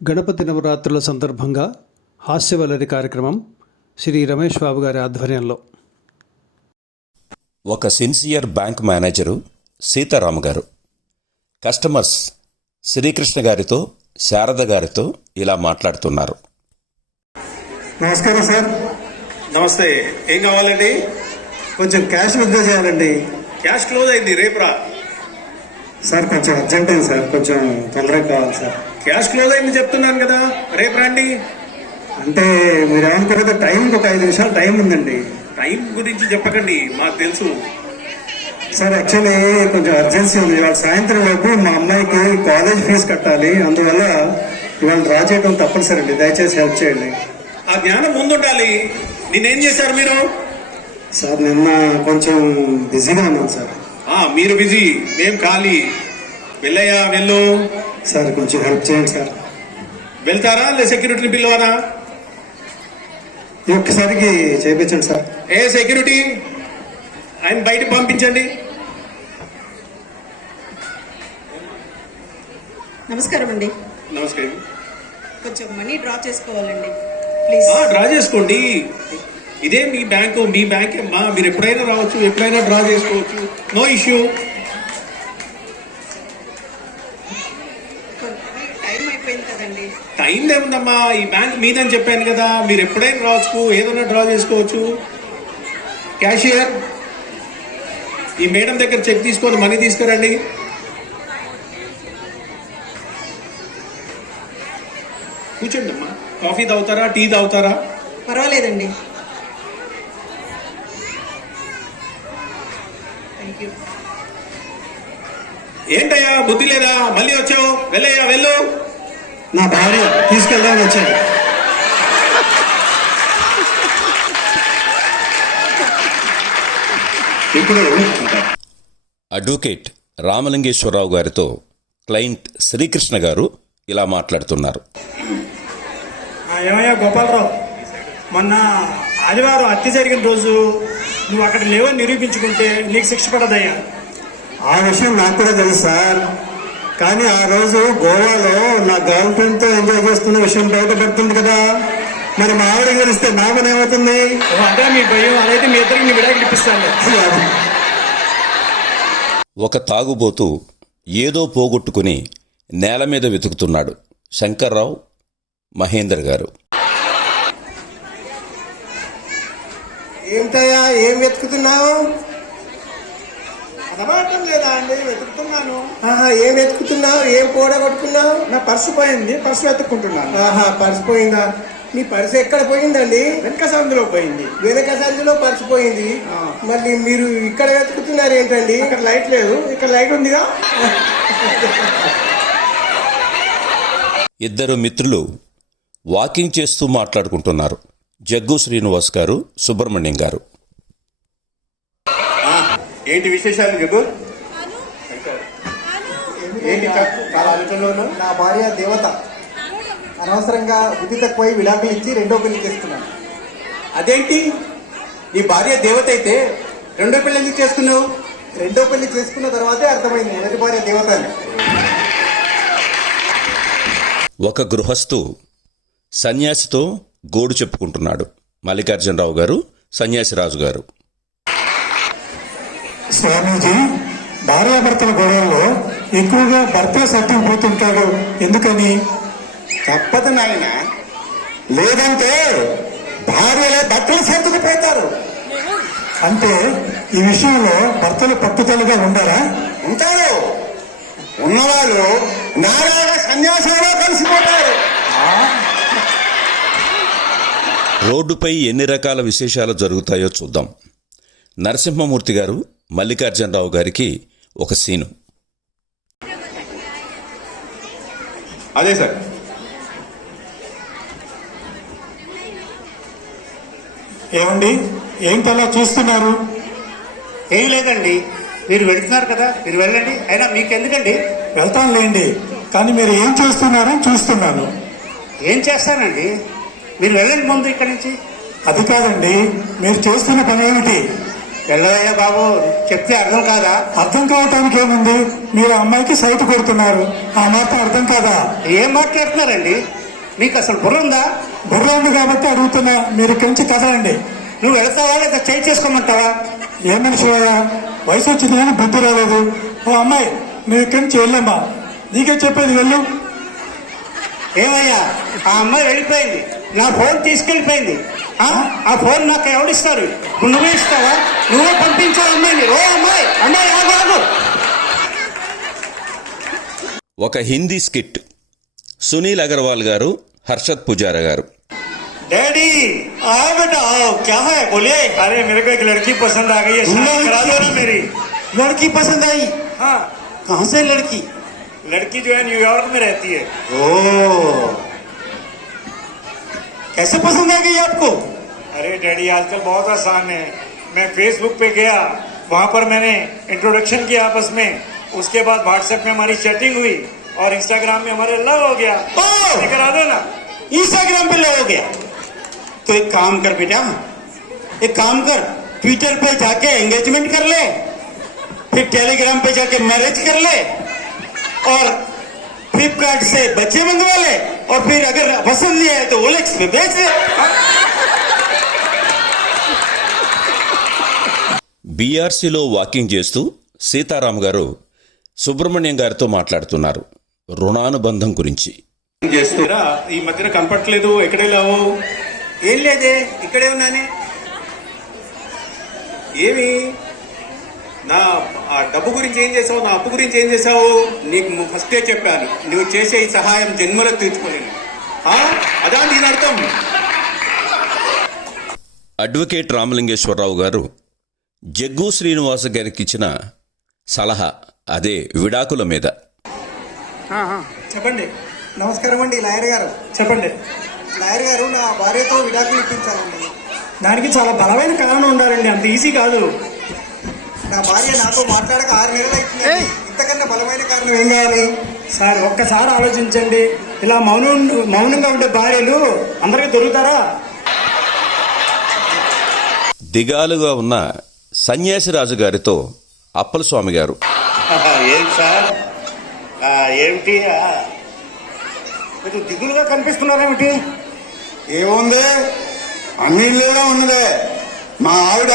గణపతి నవరాత్రుల సందర్భంగా హాస్యవల్లరి కార్యక్రమం శ్రీ రమేష్ బాబు గారి ఆధ్వర్యంలో. ఒక సిన్సియర్ బ్యాంక్ మేనేజరు సీతారామ గారు కస్టమర్స్ శ్రీకృష్ణ గారితో శారద గారితో ఇలా మాట్లాడుతున్నారు. నమస్కారం సార్. నమస్తే. ఏం కావాలండి? కొంచెం క్యాష్ విత్డ్రా చేయాలండి. క్యాష్ క్లోజ్ అయింది, రేపు రా. సార్ కొంచెం అర్జెంట్ అయింది సార్, కొంచెం తొందరగా కావాలి సార్. క్యాష్ క్లోజ్ అయింది చెప్తున్నాను కదా, రేపు రండి. అంటే మీరు ఏమనుకోకపోతే టైంకి ఒక 5 నిమిషాలు టైం ఉందండి. టైం గురించి చెప్పకండి, మాకు తెలుసు. సార్ యాక్చువల్లీ కొంచెం అర్జెన్సీ ఉంది. ఇవాళ సాయంత్రం లోపు మా అమ్మాయికి కాలేజ్ ఫీజు కట్టాలి, అందువల్ల ఇవాళ డ్రా చేయడం తప్పనిసరి అండి. దయచేసి హెల్ప్ చేయండి. ఆ జ్ఞానం ముందుండాలి. నిన్నేం చేశారు మీరు? సార్ నిన్న కొంచెం బిజీగా ఉన్నాం సార్. మీరు బిజీ, మేం ఖాళీ. వెళ్ళయ్యా, వెళ్ళు. సార్ కొంచెం హెల్ప్ చేయండి సార్. వెళ్తారా లే సెక్యూరిటీని పిలవరా? ఒక్కసారికి చేయించండి సార్. ఏ సెక్యూరిటీ, ఆయన బయటకు పంపించండి. నమస్కారం అండి. నమస్కారం. కొంచెం మనీ డ్రా చేసుకోవాలండి, ప్లీజ్. డ్రా చేసుకోండి. ఇదే మీ బ్యాంకు, మీ బ్యాంక్ అమ్మా. మీరు ఎప్పుడైనా రావచ్చు, ఎప్పుడైనా డ్రా చేసుకోవచ్చు, నో ఇష్యూ. టైం అయిపోయింది కదండి. టైం ఏముందమ్మా, ఈ బ్యాంక్ మీదని చెప్పాను కదా, మీరు ఎప్పుడైనా రావచ్చు, ఏదైనా డ్రా చేసుకోవచ్చు. క్యాషియర్, ఈ మేడం దగ్గర చెక్ తీసుకొని మనీ తీసుకురండి. కూర్చోండి అమ్మా. కాఫీ తాగుతారా, టీ తాగుతారా? పర్వాలేదండి, థ్యాంక్ యూ. ఏంటయ్యా బుద్ధి లేదా? మళ్ళీ వచ్చావు, వెళ్ళయ్యా, వెళ్ళు. నా భార్య తీసుకెళ్దామని వచ్చాను. ఇప్పుడు అడ్వకేట్ రామలింగేశ్వరరావు గారితో క్లయింట్ శ్రీకృష్ణ గారు ఇలా మాట్లాడుతున్నారు. ఏమయ్యా గోపాలరావు, మొన్న ఆదివారం హత్య జరిగిన రోజు నువ్వు అక్కడ లేవని నిరూపించుకుంటే నీకు శిక్ష పడదయ్యా. ఆ విషయం నాకు కూడా తెలుసు సార్, కానీ ఆ రోజు గోవాలో నా గర్ల్ ఫ్రెండ్ తో ఎంజాయ్ చేస్తున్న విషయం బయటపడుతుంది కదా, మరి మా ఆవిడ గెలిస్తే నాకునేమవుతుంది? అదే మీ భయం. అదైతే మీ ఇద్దరికి నీ విడాకులు ఇప్పిస్తాను. ఒక తాగుబోతూ ఏదో పోగొట్టుకుని నేల మీద వెతుకుతున్నాడు శంకర్రావు మహేందర్ గారు. ఏంటయ్యా, ఏం వెతుకుతున్నావు? అదమాటం లేదా అండి, వెతుకుతున్నాను. ఏం వెతుకుతున్నావు? ఏం పోడగొట్టుకున్నావు? నా పర్సు పోయింది, పర్సు వెతుక్కుంటున్నాను. పర్సు పోయిందా? మీ పర్సు ఎక్కడ పోయిందండి? వెనక సందులో పోయింది. వెనక సందులో పర్సు పోయింది. మళ్ళీ మీరు ఇక్కడ వెతుకుతున్నారు ఏంటండి? ఇక్కడ లైట్ లేదు, ఇక్కడ లైట్ ఉందిగా. ఇద్దరు మిత్రులు వాకింగ్ చేస్తూ మాట్లాడుకుంటున్నారు. జగ్గు శ్రీనివాస్ గారు, సుబ్రహ్మణ్యం గారు. ఏంటి విశేషాలు జగ్గు? ఏంటి చాలా ఆలోచనలో ఉన్నావు? నా భార్య దేవత అనవసరంగా బుద్ధి తక్కువై విడాకులు ఇచ్చి రెండో పెళ్లి చేసుకున్నాను. అదేంటి, నీ భార్య దేవత అయితే రెండో పెళ్లి ఎందుకు చేసుకున్నావు? రెండో పెళ్లి చేసుకున్న తర్వాతే అర్థమైంది మొదటి భార్య దేవత అని. ఒక గృహస్థు సన్యాసితో గోడు చెప్పుకుంటున్నాడు. మల్లికార్జునరావు గారు, సన్యాసిరాజు గారు. స్వామీజీ, భార్యాభర్తల గొడవల్లో ఎక్కువగా భర్త సర్దుకుపోతుంటాడు, ఎందుకని? తప్పదు నాయన, లేదంటే భార్యలే భర్తలు సర్దుకుపోతారు. అంటే ఈ విషయంలో భర్తలు పట్టుదలగా ఉండరా? ఉంటారు. ఉన్నవాళ్ళు నారాయణ సన్యాసంలో కలిసిపోతారు. రోడ్డుపై ఎన్ని రకాల విశేషాలు జరుగుతాయో చూద్దాం. నరసింహమూర్తి గారు మల్లికార్జునరావు గారికి ఒక సీను. అదే సార్. ఏమండి, ఏంటలా చూస్తున్నారు? ఏం లేదండి, మీరు వెళ్తున్నారు కదా, మీరు వెళ్ళండి. అయినా మీకెందుకండి? వెళ్తానులేండి, కానీ మీరు ఏం చేస్తున్నారని చూస్తున్నాను. ఏం చేస్తానండి, మీరు వెళ్ళండి ముందు ఇక్కడి నుంచి. అది కాదండి, మీరు చేస్తున్న పని ఏమిటి? వెళ్ళవయ్యా బాబు, చెప్తే అర్థం కాదా? అర్థం కావటానికి ఏముంది? మీరు ఆ అమ్మాయికి సైట్ కొడుతున్నారు, ఆ మాత్రం అర్థం కాదా? ఏం మాట్లాడుతున్నారండి? మీకు అసలు బుర్ర ఉందా? బుర్ర ఉంది కాబట్టి అడుగుతున్నా, మీరు ఇక్కడి నుంచి కదలండి. నువ్వు వెళ్తావా లేదా చేయి చేసుకోమంటావా? ఏ మనిషి వయసు వచ్చింది కానీ బుద్ధి రాలేదు. ఓ అమ్మాయి, నువ్వు ఇక్కడి నుంచి వెళ్ళమ్మా, నీకే చెప్పేది, వెళ్ళు. ఏమయ్యా, ఆ అమ్మాయి వెళ్ళిపోయింది, నా ఫోన్ తీసుకెళ్ళిపోయింది. ఆ ఫోన్ నాకు ఎవరిస్తారు? నువ్వే ఇస్తావా? నువ్వే పంపించావు అమ్మాయిని. ఓ అమ్మాయి, అమ్మాయి ఆగు. ఒక హిందీ స్కిట్. సునీల్ అగర్వాల్ గారు, హర్షద్ పుజారా గారు. डैडी आओ बेटा आओ, क्या है बोलिए। अरे मेरे को एक लड़की पसंद आ गई है, शादी करा दो ना मेरी। लड़की पसंद आई? हाँ, कहाँ से लड़की? लड़की जो है न्यूयॉर्क में रहती है। ओ, कैसे पसंद आ गई आपको? अरे डैडी आजकल बहुत आसान है। मैं फेसबुक पे गया, वहां पर मैंने इंट्रोडक्शन किया आपस में, उसके बाद व्हाट्सएप में हमारी चैटिंग हुई और इंस्टाग्राम में हमारे लव हो गया। शादी करा दो ना। इंस्टाग्राम पे लव हो गया? तो एक काम कर बेटा, एक काम कर, ट्विटर पे जाके एंगेजमेंट कर ले, फिर टेलीग्राम पे जाके मैरिज कर ले, और फ्लिपकार्ट से बच्चे मंगवा ले, और फिर अगर पसंद नहीं आए तो ओलेक्स पे बेच ले। బీఆర్సీలో వాకింగ్ చేస్తూ సీతారాం గారు సుబ్రహ్మణ్యం గారితో మాట్లాడుతున్నారు రుణానుబంధం గురించి. చేస్తురా ఈ మధ్యన కనపట్లేదు, ఎక్కడే లేవు? ఏం లేదే, ఇక్కడే ఉన్నానే. ఏమి నా ఆ డబ్బు గురించి ఏం చేసావు, నా అప్పు గురించి ఏం చేసావు? నీకు ఫస్టే చెప్పాను, నువ్వు చేసే ఈ సహాయం జన్మలో తీర్చుకోలేను. అదా దీని అర్థం? అడ్వకేట్ రామలింగేశ్వరరావు గారు జగ్గు శ్రీనివాస గారికి ఇచ్చిన సలహా, అదే విడాకుల మీద. చెప్పండి. నమస్కారం అండి లాయర్ గారు. చెప్పండి. లాయర్ గారు, నా భార్యతో విడాకులు ఇప్పించాలండి. దానికి చాలా బలమైన కారణం ఉండాలండి, అంత ఈజీ కాదు. నా భార్య నాతో మాట్లాడక 6 నెలలు అవుతుంది. ఇంతకన్నా బలమైన కారణం ఏం కావాలి? సార్ ఒక్కసారి ఆలోచించండి, ఇలా మౌనంగా ఉండే భార్యలు అందరికీ దొరుకుతారా? దిగాలుగా ఉన్న సన్యాసిరాజు గారితో అప్పలస్వామి గారు. ఏం సార్, ఏమిటి కొంచెం దిగులుగా కనిపిస్తున్నారేమిటి? ఏముంది, అన్ని ఇళ్ళలో ఉన్నదే. మా ఆవిడ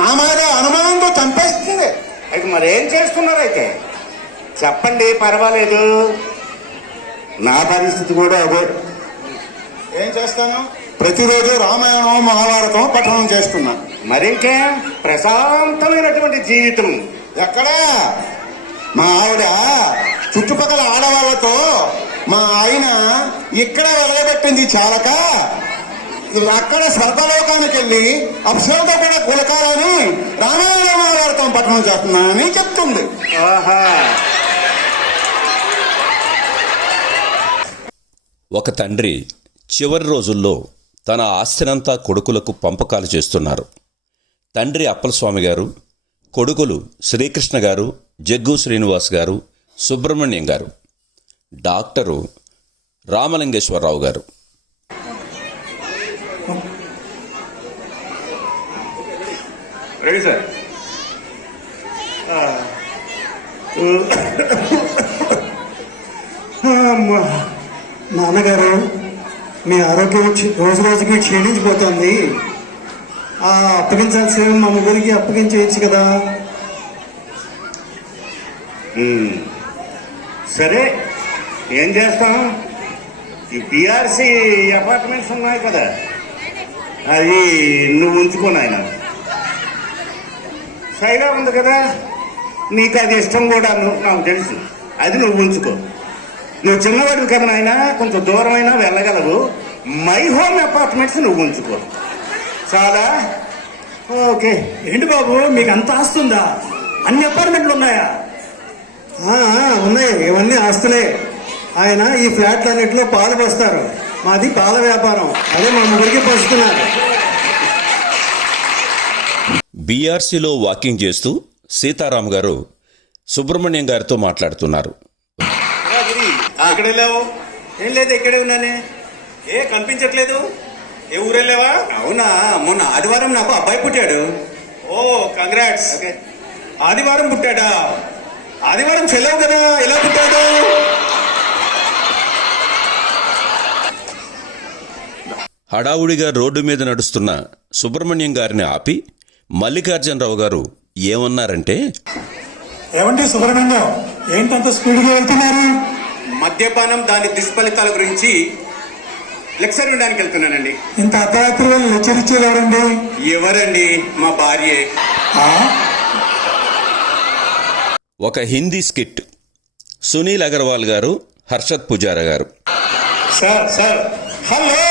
నా మీద అనుమానంతో చంపేస్తుంది. అయితే మరేం చేస్తున్నారైతే చెప్పండి, పర్వాలేదు. నా పరిస్థితి కూడా అదే. ఏం చేస్తాను? ప్రతిరోజు రామాయణం మహాభారతం పఠనం చేస్తున్నా. మరింకే ప్రశాంతమైనటువంటి జీవితం ఎక్కడా? మా ఆవిడ చుట్టుపక్కల ఆడవాళ్లతో మా ఆయన ఇక్కడ వెలగబెట్టింది చాలక అక్కడ స్వర్గలోకానికి వెళ్ళి అప్సరతో కూడా కులకాలని రామాయణ మహాభారతం పఠనం చేస్తున్నానని చెప్తుంది. ఆహా. ఒక తండ్రి చివరి రోజుల్లో తన ఆస్తినంతా కొడుకులకు పంపకాలు చేస్తున్నారు. తండ్రి అప్పలస్వామి గారు, కొడుకులు శ్రీకృష్ణ గారు, జగ్గు శ్రీనివాస్ గారు, సుబ్రహ్మణ్యం గారు, డాక్టరు రామలింగేశ్వరరావు గారు. Ready sir. నాన్నగారు, మీ ఆరోగ్యం రోజు రోజుకి క్షీణించిపోతుంది. అప్పగించాల్సిన మా ముగ్గురికి అప్పగించేయచ్చు కదా. సరే, ఏం చేస్తాం? ఈ పిఆర్సి అపార్ట్మెంట్స్ ఉన్నాయి కదా, అది నువ్వు ఉంచుకో నాయన. సైగా ఉంది కదా, నీకు అది ఇష్టం కూడా నాకు తెలుసు, అది నువ్వు ఉంచుకో. నువ్వు చిన్నవాడివి కదా నాయన, కొంచెం దూరమైనా వెళ్ళగలవు. మై హోమ్ అపార్ట్మెంట్స్ నువ్వు ఉంచుకో, చాలా ఓకే. ఏంటి బాబు, మీకు అంత ఆస్తుందా? అన్ని అపార్ట్మెంట్లు ఉన్నాయా? ఉన్నాయి, ఇవన్నీ ఆస్తులే. ఆయన ఈ ఫ్లాట్లన్నింటిలో పాలు పోస్తారు. మాది పాల వ్యాపారం, అదే మా ముగ్గురికి పోస్తున్నారు. బీఆర్సీలో వాకింగ్ చేస్తూ సీతారాం గారు సుబ్రహ్మణ్యం గారితో మాట్లాడుతున్నారు. ఎక్కడ వెళ్ళావు? ఏం లేదు, ఇక్కడే ఉన్నానే. ఏ కనిపించట్లేదు? ఏ ఊరెళ్ళావా? అవునా, మొన్న ఆదివారం నాకు అబ్బాయి పుట్టాడు. ఓ కంగ్రాట్స్. ఆదివారం పుట్టాడా? ఆదివారం సెలవు కదా, ఎలా పుట్టాడు? హడావుడిగా రోడ్డు మీద నడుస్తున్న సుబ్రహ్మణ్యం గారిని ఆపి మల్లికార్జునరావు గారు ఏమన్నారంటే, ఏమంటే సుబ్రహ్మణ్యం, ఏంటంత స్పీడ్గా వెళ్తున్నారు? మద్యపానం దాని దుష్ఫలితాల గురించి లెక్చర్ వినడానికి వెళ్తున్నానండి. ఇంత అర్ధరాత్రి వాళ్ళు లెక్చర్ ఇచ్చేది ఎవరండి? ఎవరండి? మా భార్యే. ఒక హిందీ స్కిట్. సునీల్ అగర్వాల్ గారు, హర్షత్ పుజారా గారు. सर सर हेलो,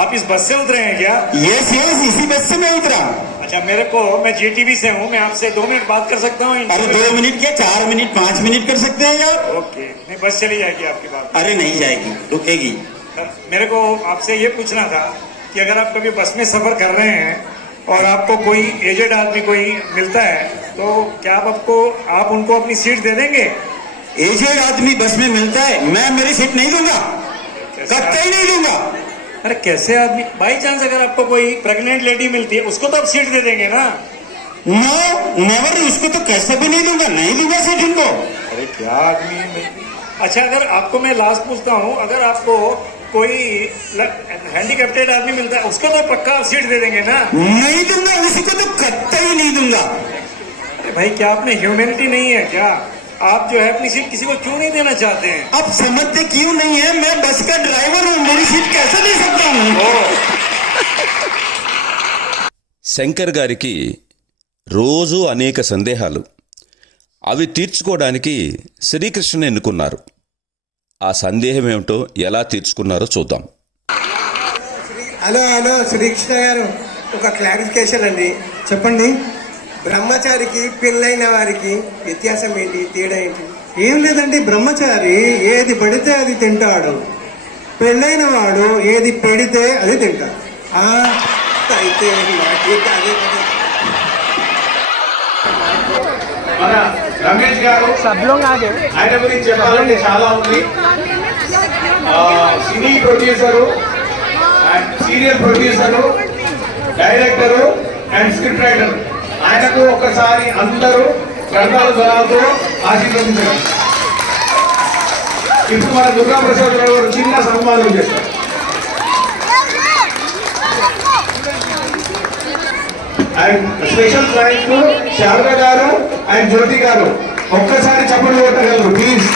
आप इस बस से उतरे हैं क्या? यस यस, इसी बस से मैं उतरा. अच्छा, मैं जीटीवी से हूँ, मैं आपसे 2 मिनट बात कर सकता हूँ? अरे 2 मिनट क्या, 4 मिनट 5 मिनट कर सकते हैं यार. ओके, नहीं बस चली जाएगी आपकी बात. अरे नहीं जाएगी, रुकेगी. मेरे को आपसे ये पूछना था कि अगर आप कभी बस में सफर कर रहे हैं और आपको कोई एजेड आदमी कोई मिलता है, तो क्या आप उनको अपनी सीट दे देंगे? एजेड आदमी बस में मिलता है, मैं मेरी सीट नहीं दूंगा, कतई नहीं दूंगा. अरे कैसे आदमी, बाई चांस अगर आपको कोई प्रेग्नेंट लेडी मिलती है, उसको तो आप सीट दे देंगे ना? नो नेवर, उसको तो कैसे भी नहीं दूंगा सीट उनको. अरे क्या आदमी है. अच्छा, अगर आपको मैं लास्ट पूछता हूँ, अगर आपको कोई हैंडीकैप्टेड आदमी मिलता है, उसको तो पक्का आप सीट दे देंगे ना? नहीं दूंगा, उसको तो कतई नहीं दूंगा. अरे भाई, क्या आप में ह्यूमैनिटी नहीं है क्या? आप जो है अपनी सीट किसी को क्यों नहीं देना चाहते हैं? आप समझते क्यों नहीं है, मैं बस का ड्राइवर हूँ, मेरी सीट कैसे दे सकता हूँ? శంకర్ గారికి రోజూ అనేక సందేహాలు. అవి తీర్చుకోవడానికి శ్రీకృష్ణుని ఎన్నుకున్నారు. ఆ సందేహం ఏమిటో ఎలా తీర్చుకున్నారో చూద్దాం. హలో శ్రీకృష్ణ గారు, ఒక క్లారిఫికేషన్ అండి. చెప్పండి. బ్రహ్మచారికి పెళ్ళైన వారికి వ్యత్యాసం ఏంటి, తేడా ఏంటి? ఏం లేదండి, బ్రహ్మచారి ఏది పడితే అది తింటాడు, పెళ్ళైన వాడు ఏది పెడితే అది తింటాడు. అయితే నాకైతే అదే కదా. మన రమేష్ గారు ఆయన గురించి చెప్పాలంటే చాలా ఉంది. Cine producer and serial producer, director and script writer. ఆయనకు ఒకసారి అందరూ గ్రంథాల ధనాలతో ఆశీర్వదించారు. ఇప్పుడు మన దుర్గా ప్రసాద్ గారు చిన్న సన్మానం చేస్తారు. And special thanks to Sharada గారు అండ్ జ్యోతి గారు. ఒక్కసారి చప్పట్లు కొట్టగలరు ప్లీజ్.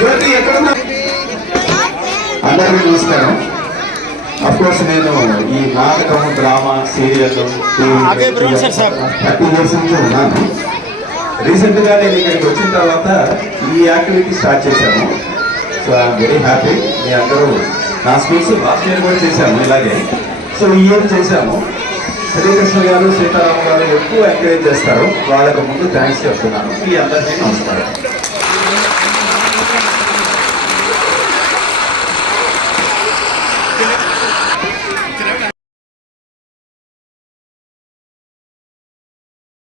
జ్యోతి ఎక్కడున్నా? అందరికీ నమస్కారం. అఫ్కోర్స్ నేను ఈ నాటకం, డ్రామా, సీరియల్ 30 ఇయర్స్ నుంచి ఉన్నాను. రీసెంట్గా నేను ఇక్కడికి వచ్చిన తర్వాత ఈ యాక్టివిటీ స్టార్ట్ చేశాను. So I'm very happy. మీ అందరూ నా స్కూల్స్ లాస్ట్ ఇయర్ కూడా చేశాము ఇలాగే. సో ఈ ఇయర్ చేశాము. శ్రీకృష్ణ గారు, సీతారామ గారు ఎక్కువ ఎంకరేజ్ చేస్తారు. వాళ్ళకు ముందు థ్యాంక్స్ చెప్తున్నాను. మీ అందరికీ నమస్కారం.